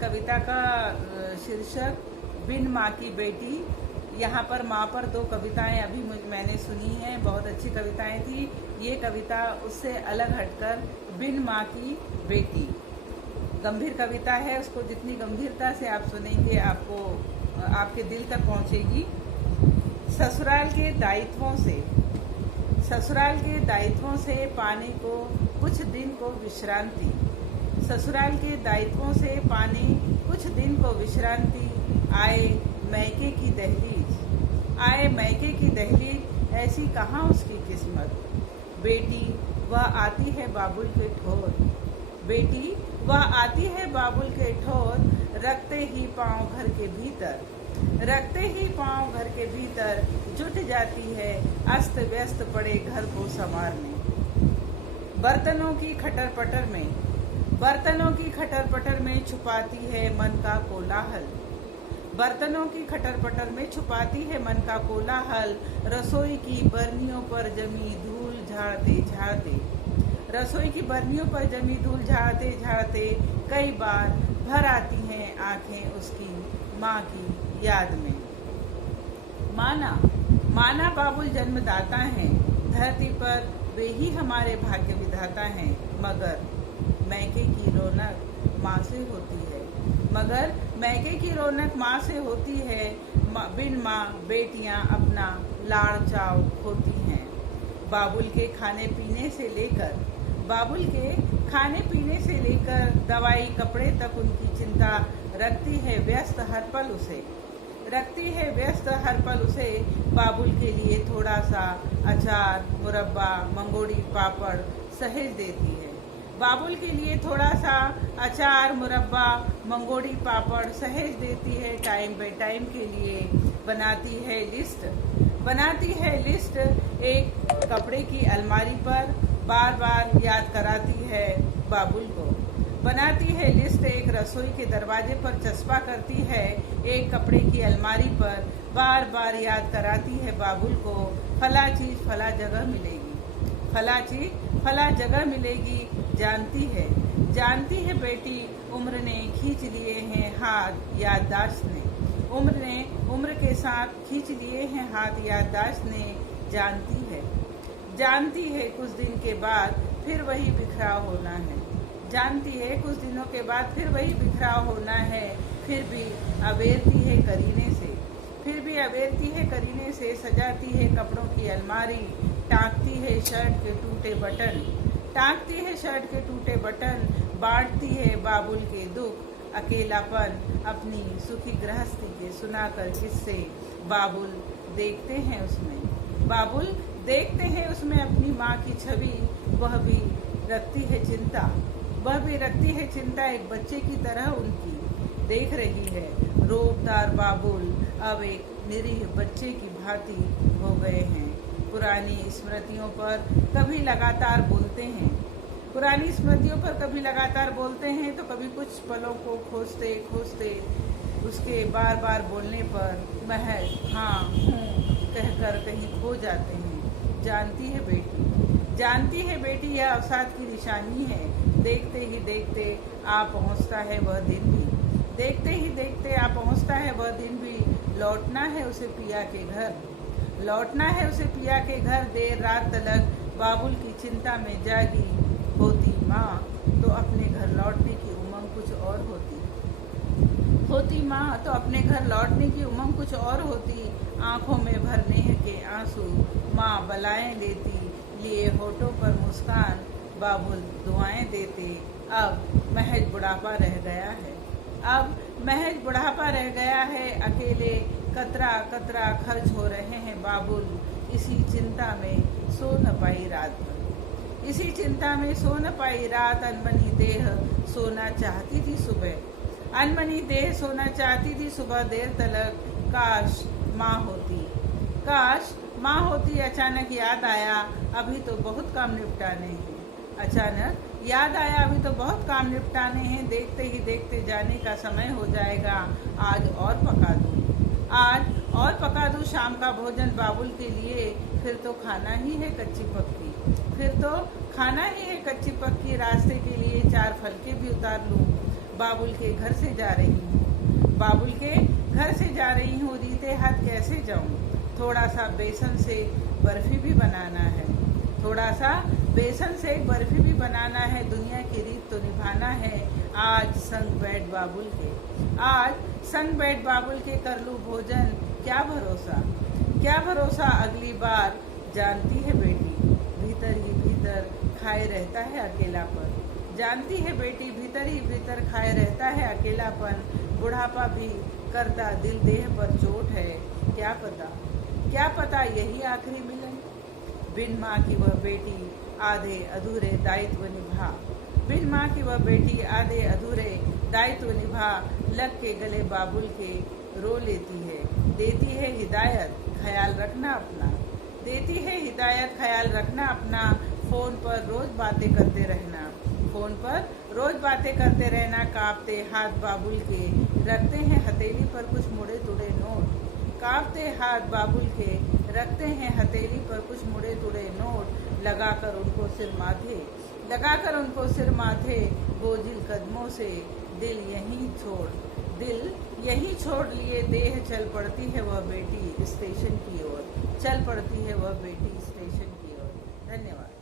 कविता का शीर्षक बिन माँ की बेटी। यहाँ पर माँ पर दो कविताएं अभी मैंने सुनी हैं, बहुत अच्छी कविताएं थी। ये कविता उससे अलग हटकर बिन माँ की बेटी गंभीर कविता है। उसको जितनी गंभीरता से आप सुनेंगे आपको आपके दिल तक पहुँचेगी। ससुराल के दायित्वों से पाने को कुछ दिन को विश्रांति। ससुराल के दायित्वों से पाने कुछ दिन को विश्रांति। आए मैके की दहलीज ऐसी कहाँ उसकी किस्मत। बेटी वह आती है बाबुल के ठोर। बेटी वह आती है बाबुल के ठोर। रखते ही पाँव घर के भीतर जुट जाती है अस्त व्यस्त पड़े घर को संवारने। बर्तनों की खटर पटर में छुपाती है मन का कोलाहल। रसोई की बर्नियों पर जमी धूल झाड़ते कई बार भर आती हैं आंखें उसकी माँ की याद में। माना बाबुल जन्मदाता हैं, धरती पर वे ही हमारे भाग्य विधाता हैं। मगर मैके की रौनक माँ से होती है। बिन माँ बेटियां अपना लाड़ चाव खोती हैं। बाबुल के खाने पीने से लेकर दवाई कपड़े तक उनकी चिंता रखती है व्यस्त हर पल उसे। बाबुल के लिए थोड़ा सा अचार, मुरब्बा, मंगोड़ी, पापड़ सहेज देती है। टाइम बाय टाइम के लिए बनाती है लिस्ट। एक कपड़े की अलमारी पर बार बार याद कराती है बाबुल को। एक रसोई के दरवाजे पर चस्पा करती है। एक कपड़े की अलमारी पर बार बार याद कराती है बाबुल को। फला चीज फला जगह मिलेगी जानती है बेटी। उम्र ने खींच लिए हैं हाथ याददाश्त ने। उम्र के साथ खींच लिए हैं हाथ याददाश्त ने। जानती है कुछ दिन के बाद फिर वही बिखराव होना है। फिर भी अवेरती है करीने से। सजाती है कपड़ों की अलमारी। टाँकती है शर्ट के टूटे बटन। बांटती है बाबुल के दुख अकेलापन अपनी सुखी गृहस्थी के सुनाकर किस्से। बाबुल देखते हैं उसमें अपनी माँ की छवि। वह भी रखती है चिंता एक बच्चे की तरह उनकी देख रही है। रोबदार बाबुल अब एक निरीह बच्चे की भांति हो गए हैं। पुरानी स्मृतियों पर कभी लगातार बोलते हैं तो कभी कुछ पलों को खोजते उसके बार बार बोलने पर महज हाँ हूँ कहकर कहीं खो जाते हैं। जानती है बेटी यह अवसाद की निशानी है। देखते ही देखते आ पहुँचता है वह दिन भी। लौटना है उसे पिया के घर। देर रात तलक बाबुल की चिंता में जागी होती माँ तो अपने घर लौटने की उमंग कुछ और होती। आंखों में भरने के आंसू माँ बलाएं लेती। लिए होठों पर मुस्कान बाबुल दुआएं देते। अब महज बुढ़ापा रह गया है। अकेले कतरा खर्च हो रहे हैं बाबुल। इसी चिंता में सो न पाई रात। अनमनी देह सोना चाहती थी सुबह देर तलक। काश माँ होती। अचानक याद आया अभी तो बहुत काम निपटाने हैं। देखते ही देखते जाने का समय हो जाएगा। आज और पका दूं शाम का भोजन बाबुल के लिए। फिर तो खाना ही है कच्ची पक्की। रास्ते के लिए 4 फलके भी उतार लूं। बाबुल के घर से जा रही हूँ, बाबुल के घर से जा रही हूँ, रीते हाथ कैसे जाऊँ। थोड़ा सा बेसन से बर्फी भी बनाना है, थोड़ा सा बेसन से बर्फी भी बनाना है, दुनिया की रीत तो निभाना है। आज संग बैठ बाबुल के, आज संग बैठ बाबुल के, कर लूँ भोजन, क्या भरोसा, क्या भरोसा अगली बार। जानती है बेटी भीतर ही भीतर खाए रहता है अकेलापन, जानती है बेटी भीतर ही भीतर खाए रहता है अकेलापन। बुढ़ापा भी करता दिल देह पर चोट है, क्या पता, क्या पता यही आखिरी मिलन। बिन माँ की वह बेटी आधे अधूरे दायित्व निभा, बिन माँ की वह बेटी आधे अधूरे दायित्व निभा। लग के गले बाबुल के रो लेती है, देती है हिदायत ख्याल रखना अपना, देती है हिदायत ख्याल रखना अपना। फोन पर रोज बातें करते रहना, फोन पर रोज बातें करते रहना। कांपते हाथ बाबुल के रखते हैं हथेली पर कुछ मुड़े तुड़े नोट, कांपते हाथ बाबुल के रखते हैं हथेली पर कुछ मुड़े तुड़े नोट। लगाकर उनको सिर माथे, लगाकर उनको सिर माथे, बोझिल कदमों से दिल यहीं छोड़, दिल यहीं छोड़ लिए देह चल पड़ती है वह बेटी स्टेशन की ओर, चल पड़ती है वह बेटी स्टेशन की ओर। धन्यवाद।